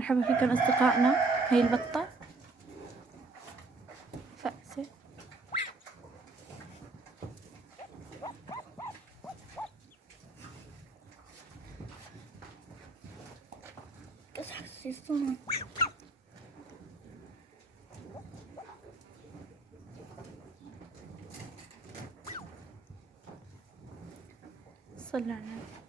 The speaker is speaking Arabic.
مرحبا فيكم أصدقائنا. هاي البطة فأسة. صلوا على النبي.